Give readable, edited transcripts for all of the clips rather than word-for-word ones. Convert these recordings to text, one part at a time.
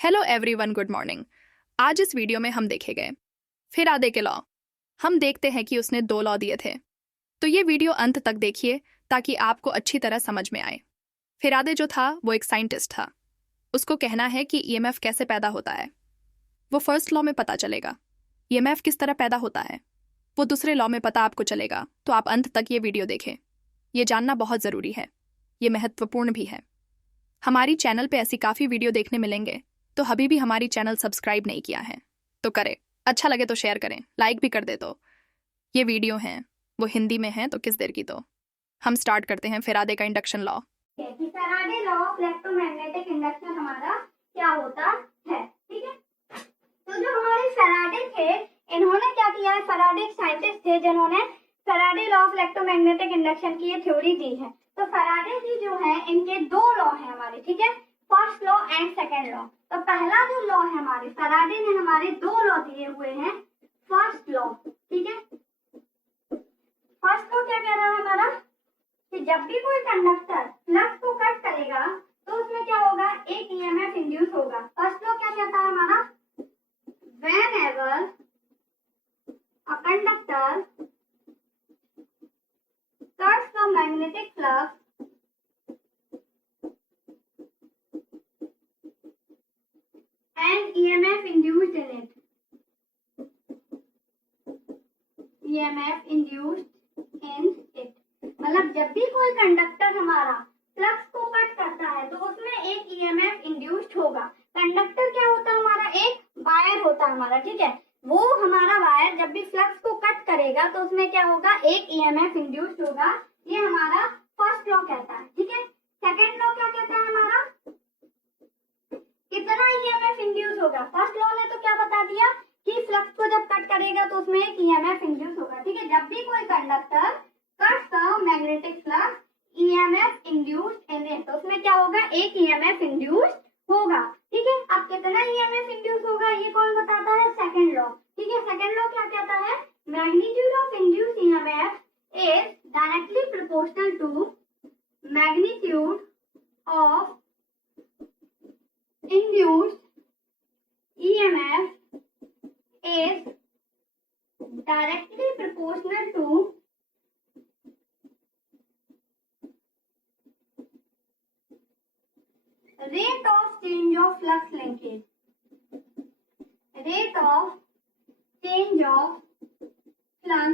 Hello everyone, good morning. आज इस video में हम देखेंगे फेराडे के लॉ। हम देखते हैं कि उसने 2 लॉ दिए थे, तो ये वीडियो अंत तक देखिए ताकि आपको अच्छी तरह समझ में आए। फेराडे जो था वो एक साइंटिस्ट था। उसको कहना है कि ईएमएफ कैसे पैदा होता है, वो फर्स्ट लॉ में पता चलेगा। ईएमएफ किस तरह पैदा होता है वो दूसरे लॉ में पता आपको चलेगा, तो आप अंत तक ये वीडियो देखें। ये जानना बहुत ज़रूरी है, ये महत्वपूर्ण भी है। हमारी चैनल पे ऐसी काफ़ी वीडियो देखने मिलेंगे, तो अभी भी हमारी चैनल सब्सक्राइब नहीं किया है तो करें। अच्छा लगे तो शेयर करें, लाइक भी कर दे। तो ये वीडियो है वो हिंदी में है, तो किस देर की। तो हम स्टार्ट करते हैं फेराडे का induction law. Faraday law of electromagnetic induction हमारा क्या होता है, ठीक है। तो जो हमारे फेराडे थे, इन्होंने क्या किया है, फेराडे साइंटिस्ट थे जिन्होंने Faraday law of electromagnetic induction की ये थ्योरी दी है। तो फेराडे जी जो है, इनके 2 लॉ है हमारे, ठीक है, first law and second law. तो पहला जो लॉ है हमारे, फेराडे ने हमारे 2 लॉ दिए हुए हैं। फर्स्ट लॉ, ठीक है, फर्स्ट लॉ क्या कह रहा है हमारा कि जब भी कोई कंडक्टर फ्लक्स को कट करेगा तो उसमें क्या होगा, एक ईएमएफ इंड्यूस होगा। फर्स्ट लॉ क्या कहता है हमारा, whenever a conductor cuts the magnetic flux and EMF induced in it, EMF induced in it, मतलब जब भी कोई कंडक्टर हमारा फ्लक्स को कट करता है तो उसमें एक ईएमएफ इंड्यूस्ड होगा। कंडक्टर क्या होता है हमारा, एक वायर होता है हमारा, ठीक है। वो हमारा वायर जब भी फ्लक्स को कट करेगा तो उसमें क्या होगा, एक ईएमएफ इंड्यूस्ड होगा। ये हमारा फर्स्ट लॉ कहता है, ठीक है। सेकंड लॉ क्या कहता है हमारा, कितना ईएमएफ इंड्यूस होगा। फर्स्ट लॉ ने तो क्या बता दिया कि फ्लक्स को जब कट करेगा तो उसमें एक ईएमएफ इंड्यूस होगा, ठीक है। जब भी कोई conductor cuts the magnetic flux, EMF induced in it, तो उसमें क्या होगा, एक ईएमएफ इंड्यूस्ड होगा, ठीक है। अब कितना ईएमएफ इंड्यूस होगा ये कौन बताता है, सेकंड लॉ, ठीक है। सेकंड लॉ क्या कहता है, magnitude of induced EMF is directly proportional to magnitude of induced EMF is directly proportional to rate of change of flux linkage, rate of change of flux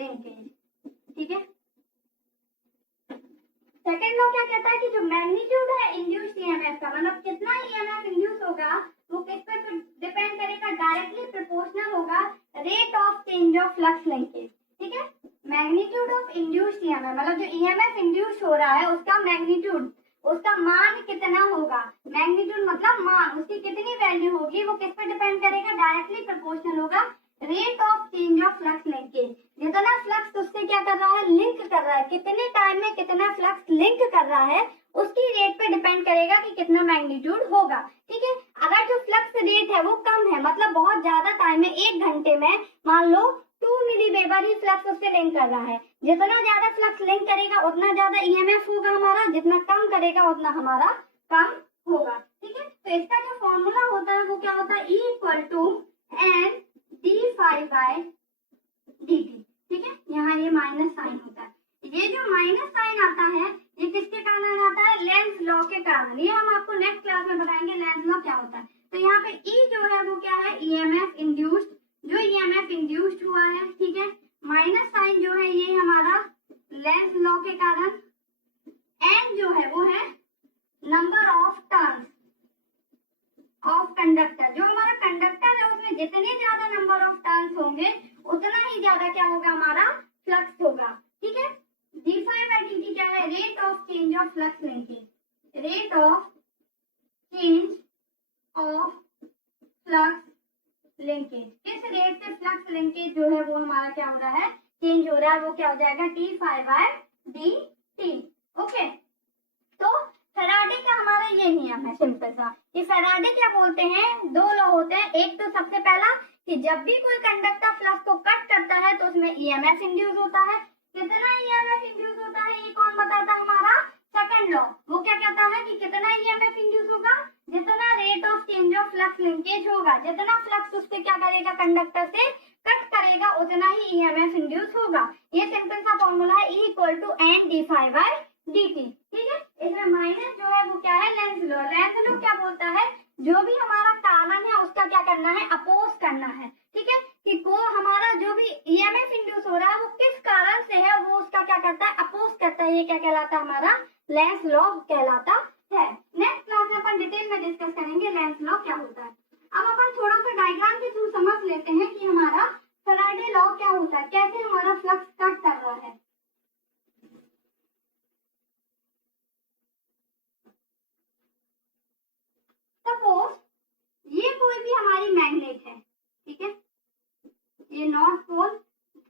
linkage, ठीक है। Second law क्या कहता है कि जो मैग्नीट्यूड है induced EMF का, मतलब कितना ईएमएफ इंड्यूस होगा वो किस पर डिपेंड करेगा, डायरेक्टली प्रोपोर्शनल होगा rate of change of flux linkage, ठीक है। मैग्नीट्यूड ऑफ इंड्यूस्ड ईएमएफ मतलब जो ईएमएफ इंड्यूस हो रहा है उसका मैग्नीट्यूड, उसका मान कितना होगा, मैग्नीट्यूड मतलब मान, उसकी कितनी वैल्यू होगी, वो किस पर डिपेंड करेगा, डायरेक्टली प्रोपोर्शनल होगा rate of change of flux linkage. जितना फ्लक्स उससे क्या कर रहा है, लिंक कर रहा है, कितने टाइम में कितना फ्लक्स लिंक कर रहा है उसकी रेट पे डिपेंड करेगा कि कितना मैग्नीट्यूड होगा, ठीक है। अगर जो फ्लक्स रेट है वो कम है, मतलब बहुत ज्यादा टाइम में, 1 घंटे में मान लो 2 मिली वेबर ही फ्लक्स उससे लिंक कर रहा है, जितना ज्यादा फ्लक्स लिंक करेगा उतना ज्यादा ईएमएफ होगा हमारा, जितना कम करेगा उतना हमारा कम होगा, ठीक है। तो इसका जो फॉर्मूला होता है वो क्या होता है, E equal to n d phi by d t, ठीक है। यहाँ ये माइनस साइन होता है, ये जो माइनस साइन आता है ये किसके कारण आता है, लेंज लॉ के कारण। ये हम आपको नेक्स्ट क्लास में बताएंगे लेंज लॉ क्या होता है। तो यहाँ पे ई जो है वो क्या है, ईएमएफ इंड्यूस्ड, जो ईएमएफ इंड्यूस्ड हुआ है, ठीक है। माइनस साइन जो है ये हमारा लेंज लॉ के कारण। एन जो है वो है number of turns of conductor, जो हमारा कंडक्टर है उसमें जितने ज्यादा नंबर ऑफ टर्न्स होंगे उतना ही ज्यादा क्या होगा, हमारा फ्लक्स होगा, ठीक है। D phi by d t क्या है, rate of change of flux linkage, rate of change of flux linkage, किस रेट से फ्लक्स लिंकेज जो है वो हमारा क्या हो रहा है, चेंज हो रहा है, वो क्या हो जाएगा, d phi by d t, okay. तो फेराडे का हमारा ये नियम है सिंपल सा, कि फेराडे क्या बोलते हैं, 2 लॉ होते हैं। एक तो सबसे पहला कि जब भी कोई कंडक्टर फ्लक्स को कट करता है तो उसमें ईएमएफ इंड्यूस होता है, कितना ईएमएफ इंड्यूस होता है ये कौन बताता है, हमारा सेकंड लॉ। वो क्या कहता है कि कितना ईएमएफ इंड्यूस होगा, जितना लिंकेज होगा, जितना फ्लक्स उससे क्या करेगा, कंडक्टर से कट करेगा, उतना ही ईएमएफ इंड्यूस होगा। ये सिंपल सा फॉर्मूला है, E equal to n d phi by d t. ठीक है, इसमें माइनस जो है वो क्या है, लेंज लॉ। लेंज लॉ क्या बोलता है, जो भी हमारा कारण है उसका क्या करना है, अपोज करना है। ठीक है, कि को हमारा जो भी ईएमएफ इंड्यूस हो रहा है वो किस कारण से है, वो उसका क्या करता है, अपोज करता है। ये क्या कहलाता है, हमारा लेंज लॉ कहलाता है। नेक्स्ट क्लास में अपन डिटेल में डिस्कस करेंगे लेंज लॉ क्या होता है। अब अपन थोड़ा सा डायग्राम के थ्रू समझ लेते हैं कि हमारा फैराडे लॉ क्या होता है, कैसे हमारा फ्लक्स कट कर रहा है। सपोज ये कोई भी हमारी मैग्नेट है, ठीक है, ये नॉर्थ पोल,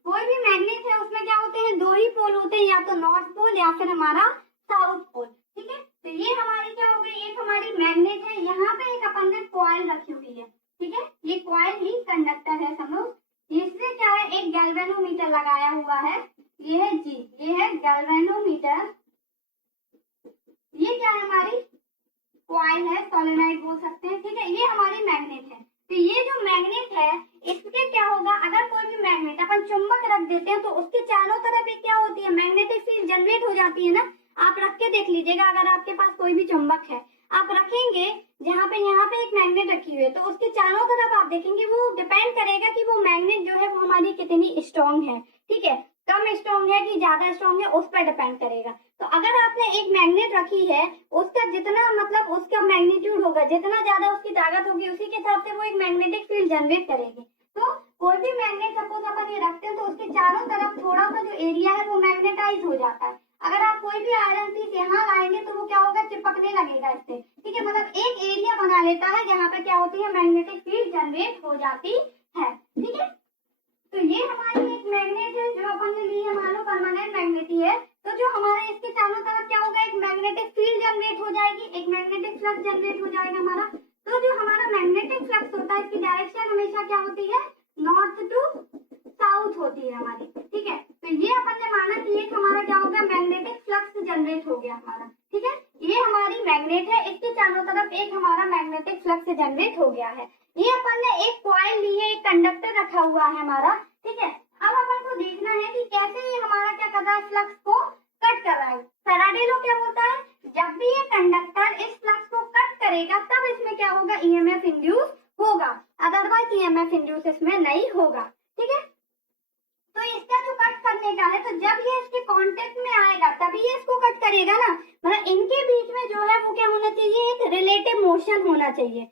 कोई भी मैग्नेट है उसमें क्या होते हैं, दो ही पोल होते हैं, या तो नॉर्थ पोल या फिर हमारा साउथ पोल। ठीक है, तो ये हमारी क्या हो गई, एक हमारी मैग्नेट है, यहाँ पे एक अपन ने कॉइल रखी हुई है। ठीक है, ये कॉइल ही कंडक्टर है समझो। इसमें क्या है, एक गैल्वेनोमीटर लगाया हुआ है, ये है जी, ये है गैल्वेनोमीटर। ये क्या है, हमारी कॉइल है, सोलेनॉइड बोल सकते हैं। ठीक है, ये हमारी मैग्नेट है। तो ये जो मैग्नेट है इसके क्या होगा, अगर कोई भी मैग्नेट अपन चुंबक रख देते हैं तो उसके चारों तरफ एक क्या होती है, मैग्नेटिक फील्ड जनरेट हो जाती है ना। आप रख के देख लीजिएगा, अगर आपके पास कोई भी चुंबक है, आप रखेंगे जहाँ पे यहाँ पे एक मैग्नेट रखी हुई है, तो उसके चारों तरफ आप देखेंगे वो डिपेंड करेगा कि वो मैग्नेट जो है वो हमारी कितनी स्ट्रॉन्ग है। ठीक है, कम स्ट्रॉन्ग है कि ज्यादा स्ट्रॉन्ग है, उस पर डिपेंड करेगा। तो अगर आपने एक मैग्नेट रखी है, उसका जितना मतलब उसका मैग्नीट्यूड होगा, जितना ज्यादा उसकी ताकत होगी, उसी के हिसाब से वो एक मैग्नेटिक फील्ड जनरेट करेगी। तो कोई भी मैग्नेट सपोज अपन ये रखते हैं तो उसके चारों तरफ थोड़ा सा जो एरिया है वो मैग्नेटाइज हो जाता है। अगर आप कोई भी आयरन पीस यहाँ लाएंगे तो वो क्या होगा, चिपकने लगेगा इससे। ठीक है, मतलब एक एरिया बना लेता है जहाँ पे क्या होती है, मैग्नेटिक फील्ड जनरेट हो जाती है। ठीक है, तो ये हमारी एक मैग्नेट है जो अपन ने ली है, मान लो परमानेंट मैग्नेट ही है। तो जो हमारे इसके चारों तरफ क्या होगा, एक मैग्नेटिक फील्ड जनरेट हो जाएगी, एक मैग्नेटिक फ्लक्स जनरेट हो जाएगा हमारा। तो जो हमारा मैग्नेटिक फ्लक्स होता है इसकी डायरेक्शन हमेशा क्या होती है, नॉर्थ टू साउथ होती है हमारी। ठीक है, तो ये अपन ने माना कि एक हमारा क्या होगा, मैग्नेटिक फ्लक्स जनरेट हो गया हमारा। ठीक है, ये हमारी मैग्नेट है, इसके चारों तरफ एक हमारा मैग्नेटिक फ्लक्स जनरेट हो गया है। ये अपन ने एक कॉइल ली है, एक कंडक्टर रखा हुआ है हमारा। ठीक है, अब अपन को देखना है कि कैसे ये हमारा क्या कर रहा है, फ्लक्स को कट कर रहा है। फैराडे लॉ क्या बोलता है, जब भी ये कंडक्टर इस फ्लक्स को कट करेगा तब इसमें क्या होगा, ईएमएफ इंड्यूस होगा, अदरवाइज ईएमएफ इंड्यूस इसमें नहीं होगा। ठीक है, तो इसका जो कट करने का है, तो जब ये इसके कांटेक्ट में आएगा तभी ये इसको कट करेगा ना, मतलब इनके बीच में जो है वो क्या होना चाहिए, एक रिलेटिव मोशन होना चाहिए।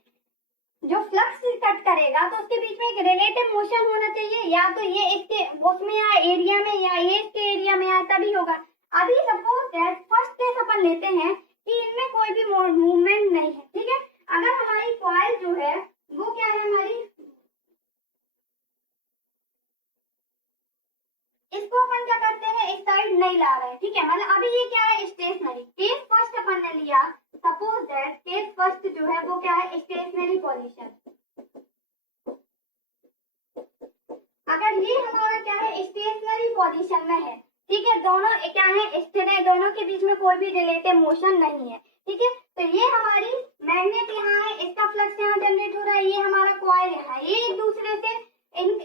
जो फ्लक्स कट करेगा तो उसके बीच में एक रिलेटिव मोशन होना चाहिए, या तो ये इसके उसमें आए एरिया में या ये इसके एरिया में आए तभी होगा। अभी सपोज दैट फर्स्ट केस अपन लेते हैं कि इनमें कोई भी मूवमेंट नहीं है। ठीक है, अगर हमारी कॉइल जो है वो क्या है, हमारी इसको अपन क्या करते हैं, इस साइड नहीं ला रहे हैं। ठीक है, मतलब अभी ये क्या है, स्टेशनरी। केस फर्स्ट अपन ने लिया, सपोज दैट केस फर्स्ट जो है वो क्या है, स्टेशनरी पोजीशन। अगर ये हमारा क्या है, स्टेशनरी पोजीशन में है, ठीक है, दोनों क्या है, स्थिर है, दोनों के बीच में कोई भी रिलेटिव मोशन नहीं है। ठीक है, तो ये हमारी मैग्नेट यहाँ है, इसका फ्लक्स यहाँ जनरेट हो रहा है, ये हमारा कॉइल है, ये एक दूसरे से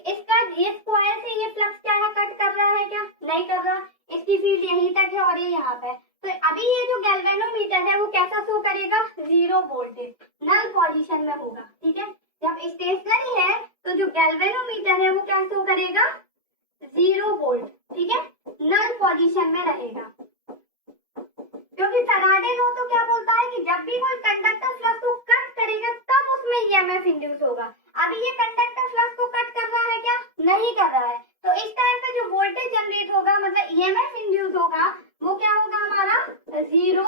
इसका इस कॉइल से ये फ्लक्स क्या है, कट कर रहा है क्या, नहीं कर रहा, इसकी फील्ड यहीं तक है और ये यहाँ पे। तो अभी ये जो गैल्वेनोमीटर है वो कैसा शो करेगा, 0 वोल्टेज, नल पोजीशन में होगा। ठीक है, जब स्टेशनरी है तो जो गैल्वेनोमीटर है वो क्या शो करेगा, 0 वोल्ट। ठीक है, नल पोजीशन में रहेगा, क्योंकि फैराडे लॉ तो क्या बोलता है कि जब भी कोई कंडक्टर फ्लक्स को कट करेगा तब उसमें ईएमएफ इंड्यूस होगा। अभी ये कंडक्टर फ्लक्स को कट कर रहा है क्या, नहीं कर रहा है, तो इस टाइम पे जो वोल्टेज जनरेट होगा, मतलब ईएमएफ इंड्यूस होगा, वो क्या होगा हमारा, 0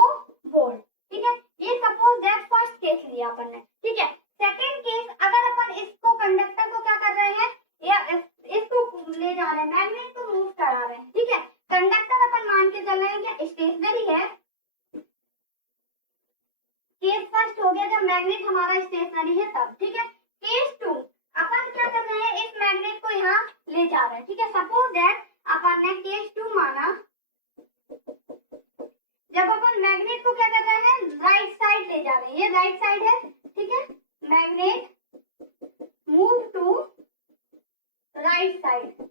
वोल्ट। ठीक है, ये सपोज दैट फर्स्ट केस लिया अपन ने। ठीक है, सेकंड केस, अगर अपन इसको कंडक्टर को क्या कर रहे हैं, या इसको ले जा रहे हैं, मैग्नेट को मूव करा रहे हैं। ठीक है, कंडक्टर अपन मान के चल रहे हैं क्या स्टेशनरी है, केस फर्स्ट हो गया जब मैग्नेट हमारा स्टेशनरी है तब। ठीक है, केस टू, अपन क्या कर रहे हैं, इस मैग्नेट को यहाँ ले जा रहे हैं। ठीक है, सपोज दैट अपन ने केस टू माना, जब अपन मैग्नेट को क्या कर रहे हैं, राइट साइड ले जा रहे हैं, ये राइट साइड है। ठीक है, magnet move to right side.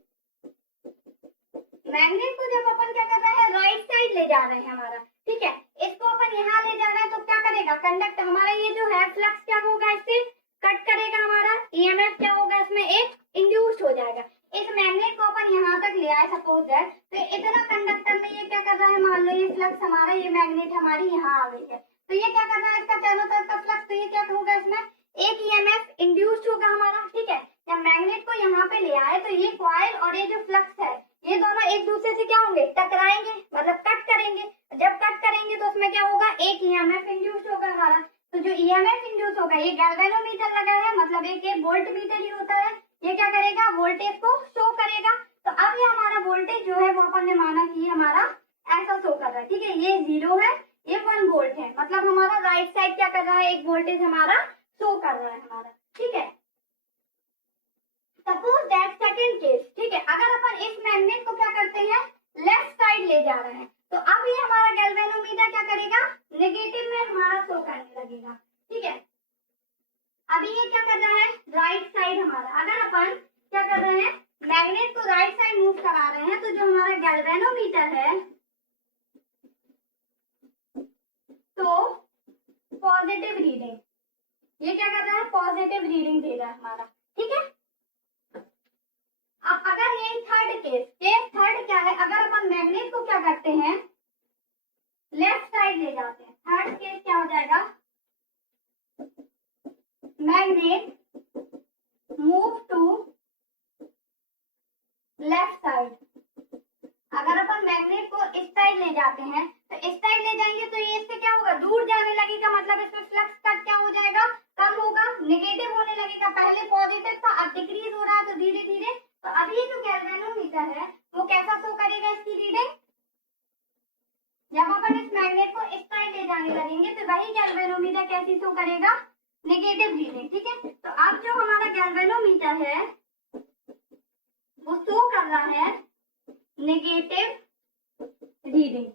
Magnet को जब अपन क्या कर रहे हैं, राइट साइड ले जा रहे हैं हमारा, ठीक है, इसको अपन यहाँ ले जा रहे हैं, तो क्या करेगा कंडक्ट हमारा, ये जो है फ्लक्स क्या होगा, इससे कट करेगा हमारा, ईएमएफ क्या होगा इसमें एक इंड्यूस्ड हो जाएगा। इस मैग्नेट को अपन यहाँ तक ले आए सपोज दैट, तो इतना कंडक्टर में ये क्या कर रहा है, मान लो ये फ्लक्स हमारा, ये मैग्नेट हमारी यहाँ आ गई है, तो ये क्या कर रहा है, इसका चारों तरफ का फ्लक्स, तो ये क्या होगा, इसमें एक ईएमएफ इंड्यूस्ड होगा हमारा, ठीक है। जब मैग्नेट को यहाँ पे ले आए तो ये कॉइल और ये जो फ्लक्स है, ये दोनों एक दूसरे से क्या होंगे, टकराएंगे, मतलब कट करेंगे। जब कट करेंगे तो उसमें क्या होगा, एक ईएमएफ इंड्यूस्ड होगा हमारा। तो जो ईएमएफ इंड्यूस होगा, ये गैल्वेनोमीटर लगा है, मतलब एक वोल्ट मीटर ही होता है, ये क्या करेगा, वोल्टेज को शो करेगा। तो अब ये हमारा वोल्टेज जो है वो अपन ने माना कि हमारा ऐसा शो कर रहा है, ठीक है, ये 0 है, ये 1 वोल्ट है, मतलब हमारा राइट साइड क्या कर रहा है, एक वोल्टेज हमारा शो कर रहा है हमारा, ठीक है। सपोज दैट सेकंड केस, ठीक है, अगर अपन इस मैग्नेट को क्या करते हैं, लेफ्ट साइड ले जा रहे हैं, तो अब ये हमारा गैल्वेनोमीटर क्या करेगा, नेगेटिव में हमारा शो करने लगेगा, ठीक है। अभी ये क्या कर रहा है, राइट साइड हमारा, अगर अपन क्या कर रहे हैं, मैग्नेट को राइट साइड मूव करा रहे हैं, तो जो हमारा गैल्वेनोमीटर है तो पॉजिटिव रीडिंग, ये क्या कर रहा है, पॉजिटिव रीडिंग दे रहा है हमारा, ठीक है। अब अगर ये थर्ड केस थर्ड क्या है, अगर अपन मैग्नेट को क्या करते हैं, लेफ्ट साइड ले जाते हैं, थर्ड केस क्या हो जाएगा, magnet move to left side. अगर अपन मैग्नेट को इस साइड ले जाते हैं, तो इस साइड ले जाएंगे तो ये इससे क्या होगा, दूर जाने लगेगा, मतलब इसमें फ्लक्स का क्या हो जाएगा, कम होगा, नेगेटिव होने लगेगा। पहले पॉजिटिव था, अब डिक्रीज हो रहा है, तो धीरे धीरे, तो अभी जो गैल्वेनोमीटर है वो कैसा शो करेगा इसकी रीडिंग, जब अपन इस मैग्नेट को इस साइड ले जाने लगेंगे तो वही गैल्वेनोमीटर कैसी शो करेगा, नेगेटिव रीडिंग, ठीक है। तो अब जो हमारा गैल्वेनोमीटर है वो शो कर रहा है नेगेटिव रीडिंग।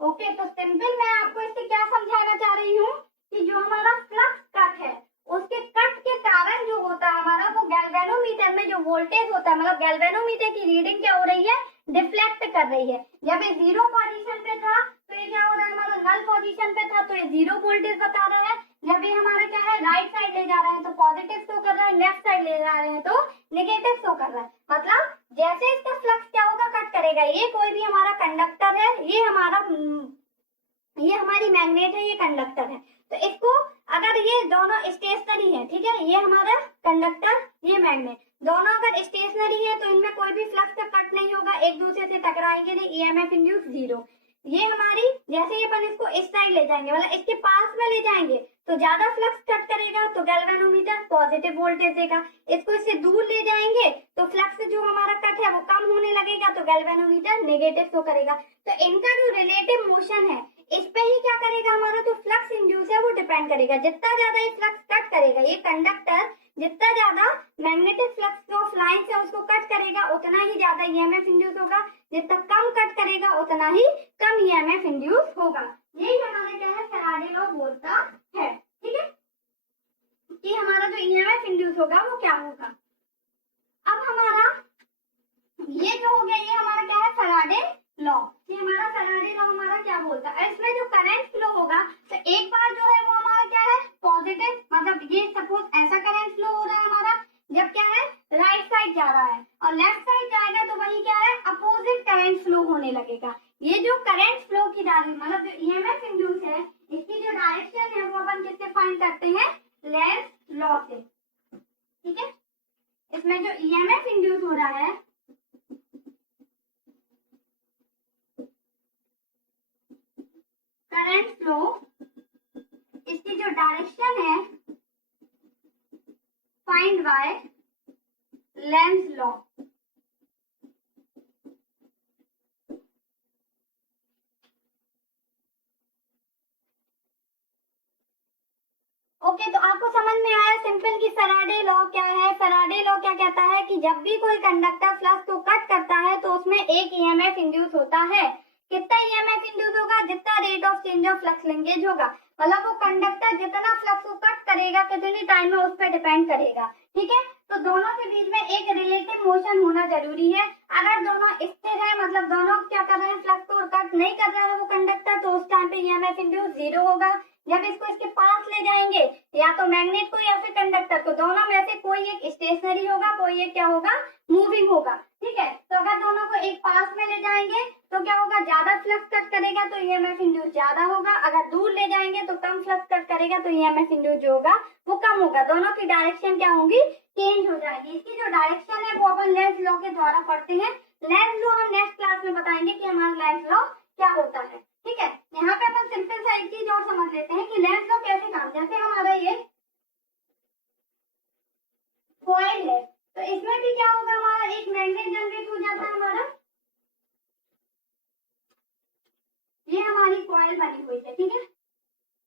ओके, तो सिंपल मैं आपको इससे क्या समझाना चाह रही हूँ कि जो हमारा फ्लक्स कट है, उसके कट के कारण जो होता है हमारा, वो गैल्वेनोमीटर में जो वोल्टेज होता है, मतलब गैल्वेनोमीटर की रीडिंग क्या हो रही है, डिफ्लेक्ट कर रही है। जब ये 0 पोजीशन पे था तो ये क्या हो रहा है, हमारा नल पोजीशन पे था, तो ये 0 वोल्टेज बता रहा है। जब ये हमारे क्या है, राइट साइड ले जा रहे हैं तो पॉजिटिव शो कर रहा है, लेफ्ट साइड ले जा रहे हैं तो नेगेटिव शो कर रहा है। मतलब जैसे इसका फ्लक्स क्या होगा, कट करेगा। ये कोई भी हमारा कंडक्टर है, ये हमारी मैग्नेट है, ये कंडक्टर है, तो इसको अगर ये दोनों स्टेशनरी है, ठीक है, ये हमारा कंडक्टर, ये मैग्नेट, दोनों अगर स्टेशनरी है तो इनमें कोई भी फ्लक्स का कट नहीं होगा, एक दूसरे से टकराएंगे नहीं, ईएमएफ इंड्यूस 0। ये हमारी, जैसे ही अपन इसको इस साइड ले जाएंगे, मतलब इसके पास में ले जाएंगे तो ज्यादा फ्लक्स कट करेगा, तो गैल्वेनोमीटर पॉजिटिव वोल्टेज देगा। इसको इससे दूर ले जाएंगे तो फ्लक्स जो हमारा कट है वो कम होने लगेगा, तो गैल्वेनोमीटर नेगेटिव शो करेगा। तो इनका जो रिलेटिव मोशन है, इस पे ही क्या करेगा, हमारा जो फ्लक्स इंड्यूस है वो डिपेंड करेगा। जितना ज्यादा ये फ्लक्स कट करेगा, ये कंडक्टर जितना ज्यादा मैग्नेटिक फ्लक्स ऑफ लाइन है उसको कट करेगा, उतना ही ज्यादा ईएमएफ इंड्यूस होगा। जितना कम कट करेगा उतना ही कम ईएमएफ इंड्यूस होगा। यही हमारे क्या है, फैराडे लॉ बोलता है, ठीक है, कि हमारा जो ईएमएफ इंड्यूस होगा वो क्या होगा। अब हमारा ये जो हो गया, ये हमारा क्या है, फैराडे लॉ। ये हमारा फैराडे लॉ हमारा क्या बोलता है, इसमें जो करंट फ्लो होगा, तो एक बार जो है वो हमारा क्या है, पॉजिटिव, मतलब ये सपोज ऐसा करंट फ्लो हो रहा है हमारा, जब क्या है राइट साइड जा रहा है, और लेफ्ट साइड जाएगा तो वही क्या है, अपोजिट करंट फ्लो होने लगेगा। ये जो करंट फ्लो की डायरेक्शन, मतलब जो ईएमएफ इंड्यूस है, इसकी जो डायरेक्शन है वो अपन किससे फाइंड करते हैं, लेंज लॉ से, ठीक है। इसमें जो ईएमएफ इंड्यूस हो रहा है, करंट फ्लो, इसकी जो डायरेक्शन है find by Lenz law. Okay, तो आपको समझ में आया सिंपल कि फैराडे लॉ क्या है। फैराडे लॉ क्या कहता है कि जब भी कोई कंडक्टर फ्लक्स को कट करता है तो उसमें एक ईएमएफ इंड्यूस होता है। कितना ईएमएफ इंड्यूस होगा, जितना rate of change of flux linkage होगा, मतलब वो कंडक्टर जितना फ्लक्स को कट करेगा कितनी टाइम में उस पर डिपेंड करेगा। ठीक है, तो दोनों के बीच में एक रिलेटिव मोशन होना जरूरी है। अगर दोनों स्थिर है, मतलब दोनों क्या कर रहे हैं, फ्लक्स को कट नहीं कर रहा है वो कंडक्टर, तो उस टाइम पे ईएमएफ इंड्यूस 0 होगा। जब इसको इसके पास ले जाएंगे, या तो मैग्नेट को या फिर कंडक्टर को, दोनों में से कोई एक स्टेशनरी होगा, कोई एक क्या होगा, मूविंग होगा। ठीक है, तो अगर दोनों को एक पास में ले जाएंगे तो क्या होगा, ज्यादा फ्लक्स कट करेगा तो ईएमएफ इंड्यूस ज्यादा होगा। अगर दूर ले जाएंगे तो कम फ्लक्स कट करेगा तो ईएमएफ इंड्यूस जो होगा वो कम होगा। दोनों की डायरेक्शन क्या होगी, चेंज हो जाएगी। इसकी जो डायरेक्शन है वो अपन लेंज लॉ के द्वारा पढ़ते हैं। लेंज लॉ हम नेक्स्ट क्लास में बताएंगे कि हमारा लेंज लॉ क्या होता है। ठीक है, यहाँ पे अपन सिंपल सा एक चीज और समझ लेते हैं कि लेंज लॉ कैसे काम, जैसे हमारा ये कॉइल है, तो इसमें भी क्या होगा, हमारा एक मैग्नेट जनरेट हो जाता है हमारा। ये हमारी कॉइल बनी हुई है। ठीक है,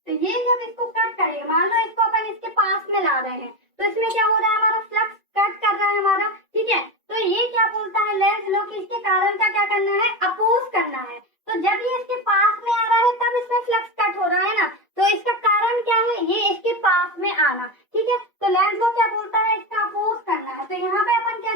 तो ये जब इसको कट करेगा, मान लो इसको अपन इसके पास में ला रहे हैं, तो इसमें क्या हो रहा है, हमारा फ्लक्स कट कर रहा है हमारा। ठीक है, तो ये क्या बोलता है लेंज लॉ कि इसके कारण का क्या करना है, अपोज करना है। तो जब ये इसके पास में आ रहा है तब इसमें फ्लक्स कट हो रहा है ना, तो इसका कारण क्या है, ये इसके पास में आना। ठीक है, तो लेंज लॉ क्या बोलता है, इसका अपोज करना है। तो यहाँ पे अपन क्या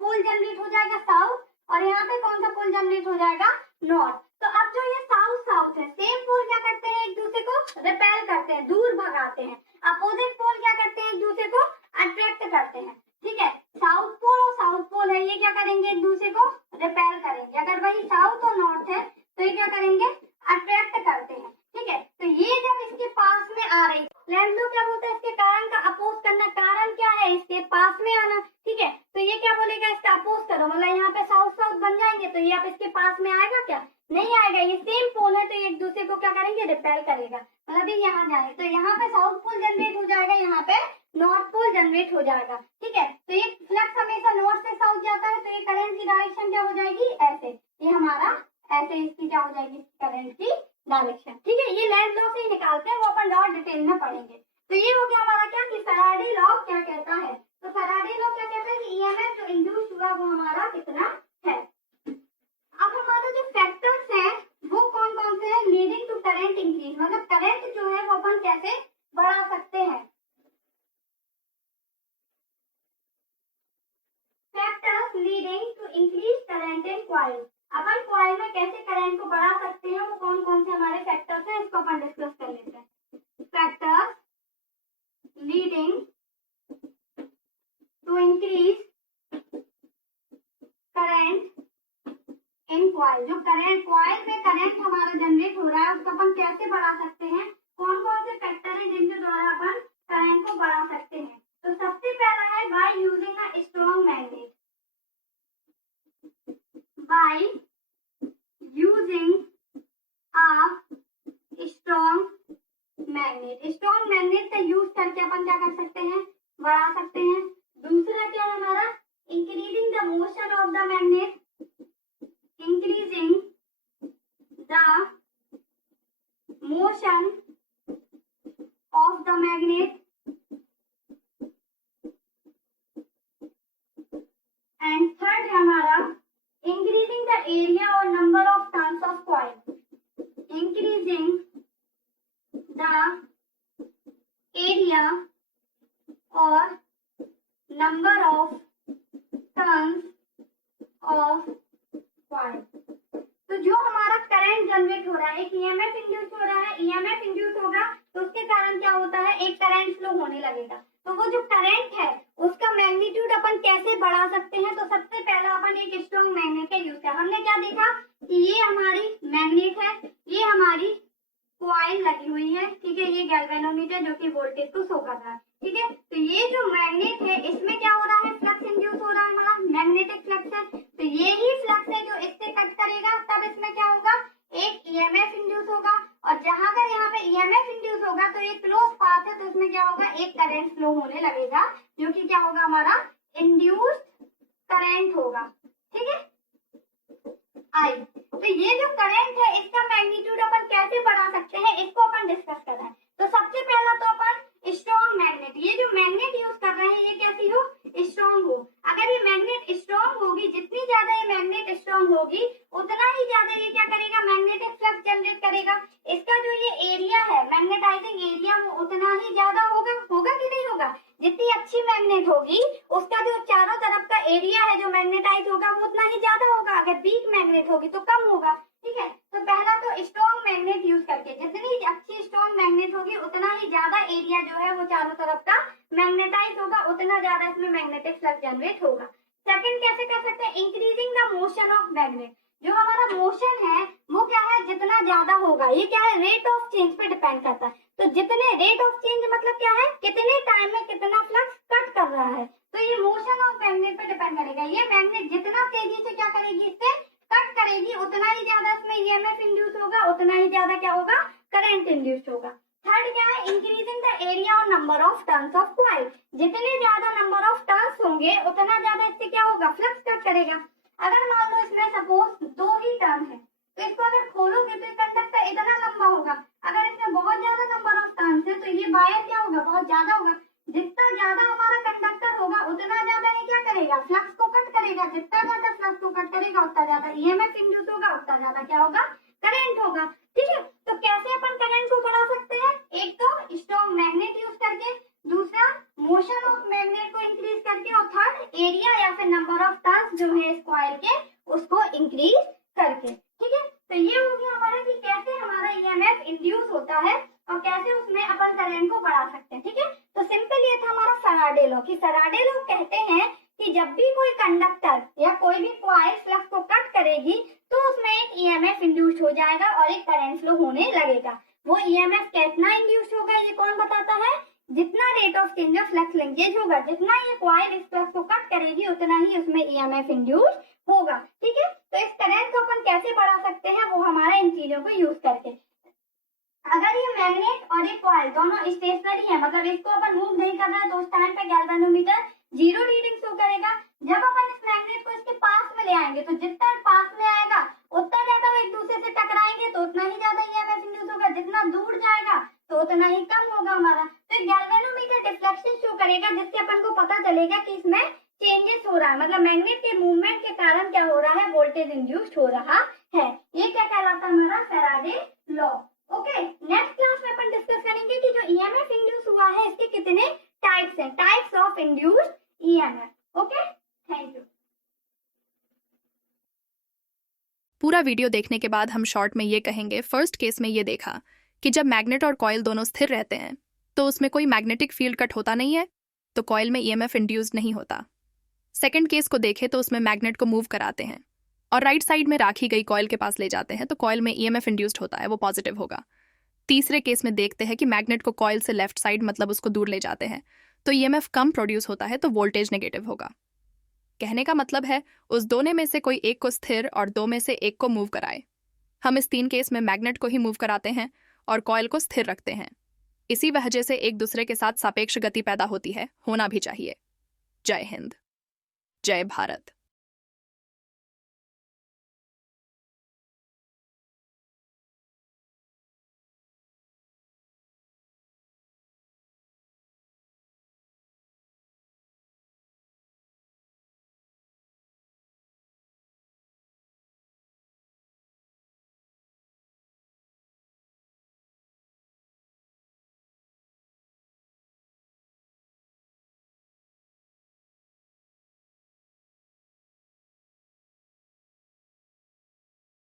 पोल जनरेट हो जाएगा, साउथ, और यहाँ पे कौन सा पोल जनरेट हो जाएगा, नॉर्थ। तो अब जो ये साउथ साउथ है, सेम पोल क्या करते हैं, एक दूसरे को रिपेल करते हैं, दूर भगाते हैं। अपोजिट पोल क्या करते हैं, एक दूसरे को अट्रैक्ट करते हैं। ठीक है, साउथ पोल और साउथ पोल है, ये क्या करेंगे, एक दूसरे को रिपेल करेंगे। अगर वही साउथ और नॉर्थ है तो ये क्या करेंगे, अट्रैक्ट करते हैं। ठीक है, तो ये जब इसके पास में आ रही, लेंज लॉ क्या बोलता है, इसके कारण का अपोज करना। कारण क्या है, इसके पास में आना। ठीक है, तो ये क्या बोलेगा, इसका अपोज करो, मतलब यहाँ पे साउथ साउथ बन जाएंगे, तो ये अब इसके पास में आएगा क्या, नहीं आएगा। ये सेम पोल है तो ये एक दूसरे को क्या करेंगे, रिपेल करेगा, मतलब ये यहाँ जाए, तो यहाँ पे साउथ पोल जनरेट हो जाएगा, यहाँ पे नॉर्थ पोल जनरेट हो जाएगा। ठीक है, तो ये फ्लक्स हमेशा नॉर्थ से साउथ जाता है, तो ये करंट की डायरेक्शन क्या हो जाएगी, ऐसे, ये हमारा ऐसे इसकी क्या हो जाएगी, करंट की डायरेक्शन। ठीक है, ये लेंज लॉ से ही निकालते हैं, वो अपन और डिटेल में पढ़ेंगे। तो ये हो गया हमारा क्या, कि फैराडे लॉ क्या कहता है। तो फैराडे लॉ क्या कहता है कि ईएमएफ जो इंड्यूस हुआ वो हमारा कितना है। अब हमारा जो फैक्टर्स है वो कौन कौन से हैं, लीडिंग टू करंट इंक्रीज, मतलब करंट जो है वो अपन कैसे बढ़ा सकते हैं। Factors leading to increase current in coil, अपन कॉइल में कैसे करंट को बढ़ा सकते हैं, वो कौन कौन से हमारे फैक्टर्स हैं, इसको अपन डिस्कस कर लेते हैं। Factors leading to increase current in coil, जो करंट कॉइल में करंट हमारा जनरेट हो रहा है उसको अपन कैसे बढ़ा सकते हैं, कौन कौन से फैक्टर हैं जिनके द्वारा अपन करंट को बढ़ा सकते हैं। तो सबसे पहला है by using a strong magnet, by using a strong magnet, strong magnet का यूज करके अपन क्या कर सकते हैं, बढ़ा सकते हैं। दूसरा क्या है हमारा, increasing the motion of the magnet, increasing the motion of the magnet, and third है हमारा increasing the area or number of turns of coil, increasing the area or number of turns of coil. तो जो हमारा current generate हो रहा है, एक EMF induce हो रहा है, ईएमएफ इंड्यूस होगा तो उसके कारण क्या होता है, एक करंट फ्लो होने लगेगा। तो वो जो करंट है उसका मैग्नीट्यूड अपन कैसे बढ़ा सकते हैं, तो सबसे पहला अपन एक स्ट्रॉन्ग मैग्नेट का यूज किया। हमने क्या देखा कि ये हमारी मैग्नेट है, ये हमारी कॉइल लगी हुई है। ठीक है, ये गैल्वेनोमीटर जो कि वोल्टेज को शो कर रहा है। ठीक है, तो ये जो मैग्नेट है इसमें क्या हो रहा है, फ्लक्स इंड्यूस हो रहा है, हमारा मैग्नेटिक फ्लक्स है। तो ये ही फ्लक्स है जो इससे कट करेगा, तब इसमें क्या होगा, एक ईएमएफ इंड्यूस होगा, और जहां पर यहाँ पे ईएमएफ इंड्यूस होगा तो ये क्लोज पाथ है, तो इसमें क्या होगा, एक करंट फ्लो होने लगेगा, जो कि क्या होगा, हमारा इंड्यूस्ड करंट होगा। ठीक है, आई, तो ये जो करंट है इसका मैग्नीट्यूड अपन कैसे बढ़ा सकते हैं, इसको अपन डिस्कस कर रहे हैं। तो सबसे पहला तो अपन स्ट्रॉन्ग मैग्नेट, ये जो मैग्नेट यूज कर रहे हैं ये कैसी हो, स्ट्रॉन्ग हो। अगर ये मैग्नेट स्ट्रॉन्ग होगी, जितनी ज्यादा ये मैग्नेट स्ट्रॉन्ग होगी उतना ही ज्यादा ये क्या करेगा, मैग्नेटिक फ्लक्स जनरेट करेगा। इसका जो ये एरिया है, मैग्नेटाइजिंग एरिया, वो उतना ही ज्यादा होगा। होगा कि नहीं होगा? जितनी अच्छी मैग्नेट होगी उसका जो चारों तरफ का एरिया है जो मैग्नेटाइज होगा वो उतना ही ज्यादा होगा। अगर वीक मैग्नेट होगी तो कम होगा। ठीक है, तो पहला तो स्ट्रॉन्ग मैग्नेट यूज करके, जितनी अच्छी स्ट्रॉन्ग मैग्नेट होगी उतना ही ज्यादा एरिया जो है वो चारों तरफ का मैग्नेटाइज होगा, उतना ज्यादा इसमें मैग्नेटिक फ्लक्स जनरेट होगा। सेकंड कैसे कर सकते हैं, increasing the motion of magnet. जो हमारा मोशन है वो क्या है, जितना ज्यादा होगा, ये क्या है, रेट ऑफ चेंज पे डिपेंड करता है। तो जितने रेट ऑफ चेंज मतलब क्या है, कितने टाइम में कितना फ्लक्स कट कर रहा है, तो ये मोशन ऑफ मैग्नेट पे डिपेंड करेगा। ये मैग्नेट जितना तेजी से क्या करेगी, इससे कट करेगी, उतना ही ज्यादा इसमें ईएमएफ इंड्यूस होगा, उतना ही ज्यादा क्या होगा, करंट इंड्यूस होगा। थर्ड क्या है, इंक्रीजिंग द एरिया और number of turns of coil. जितने ज्यादा नंबर ऑफ टर्न्स होंगे उतना ज्यादा इससे क्या होगा, फ्लक्स कट करेगा। अगर मान लो इसमें सपोज 2 ही टर्न है, तो इसको अगर खोलोगे तो कंडक्टर इतना लंबा होगा। अगर इसमें बहुत ज्यादा नंबर ऑफ टर्न्स है तो ये वायर क्या होगा, बहुत ज्यादा होगा। जितना ज्यादा हमारा कंडक्टर होगा उतना ज्यादा ये क्या करेगा, फ्लक्स को कट करेगा। जितना ज्यादा फ्लक्स को कट करेगा उतना ज्यादा ईएमएफ इंड्यूस होगा, उतना ज्यादा क्या होगा, करंट होगा। ठीक है, तो कैसे अपन करंट को बढ़ा सकते हैं, एक तो स्ट्रॉन्ग मैग्नेट यूज करके, दूसरा मोशन ऑफ मैग्नेट को इंक्रीज करके, और थर्ड एरिया या फिर नंबर ऑफ टर्न्स जो है इस कॉइल के उसको इंक्रीज करके। ठीक है, तो ये हो गया हमारा कि कैसे हमारा ईएमएफ इंड्यूस होता है और कैसे उसमें अपन करंट को बढ़ा सकते हैं। ठीक है, तो सिंपल ये था हमारा फैराडे लॉ, कि फैराडे लॉ कहते हैं कि जब भी कोई कंडक्टर या कोई भी कॉइल फ्लक्स को कट करेगी तो उसमें एक ईएमएफ इंड्यूस हो जाएगा और एक करंट फ्लो होने लगेगा। वो ईएमएफ कितना इंड्यूस होगा ये कौन बताता है, जितना rate of change of flux linkage होगा, जितना ये कॉइल इस फ्लक्स को कट करेगी उतना ही उसमें ईएमएफ इंड्यूस होगा। ठीक है, तो इस करंट को अपन कैसे बढ़ा सकते हैं, वो हमारा इन चीजों को यूज करके। अगर ये मैग्नेट और ये कॉइल दोनों स्टेशनरी है, मतलब इसको अपन मूव नहीं कर रहा है, तो उस टाइम पे गैल्वेनोमीटर 0 रीडिंग शो करेगा। जब अपन इस मैग्नेट को इसके पास में ले आएंगे तो जितना पास में आएगा उतना ज्यादा वो एक दूसरे से टकराएंगे तो उतना ही ज्यादा ईएमएफ इंड्यूस होगा। जितना दूर जाएगा तो उतना ही कम होगा हमारा। तो गैल्वेनोमीटर डिफ्लेक्शन शो करेगा, जिससे अपन को पता चलेगा कि इसमें चेंजेस हो रहा है, मतलब मैग्नेट के मूवमेंट के कारण क्या हो रहा है, वोल्टेज इंड्यूस्ड हो रहा है। ये क्या कहलाता है, हमारा Faraday law. Okay, next class में अपन डिस्कस करेंगे कि जो ईएमएफ इंड्यूस हुआ है इसके कितने टाइप्स हैं, types of induced EMF. Okay, thank you. पूरा वीडियो देखने के बाद हम शॉर्ट में ये कहेंगे, फर्स्ट केस में ये देखा कि जब मैग्नेट और कॉइल दोनों स्थिर रहते हैं तो उसमें कोई मैग्नेटिक फील्ड कट होता नहीं है, तो कॉइल में ईएमएफ इंड्यूस्ड नहीं होता। सेकंड केस को देखें तो उसमें मैग्नेट को मूव कराते हैं और राइट साइड में राखी गई कॉइल के पास ले जाते हैं, तो कॉइल में ईएमएफ इंड्यूस्ड होता है, वो पॉजिटिव होगा। तीसरे केस में देखते हैं कि मैग्नेट को कॉइल से लेफ्ट साइड मतलब उसको दूर ले जाते हैं, तो ईएमएफ कम प्रोड्यूस होता है, तो वोल्टेज नेगेटिव होगा। कहने का मतलब है उस दोनों में से कोई एक को स्थिर और दो में से एक को मूव कराए। हम इस 3 केस में मैग्नेट को ही मूव कराते हैं और कॉइल को स्थिर रखते हैं। इसी वजह से एक दूसरे के साथ सापेक्ष गति पैदा होती है, होना भी चाहिए। जय हिंद, जय भारत।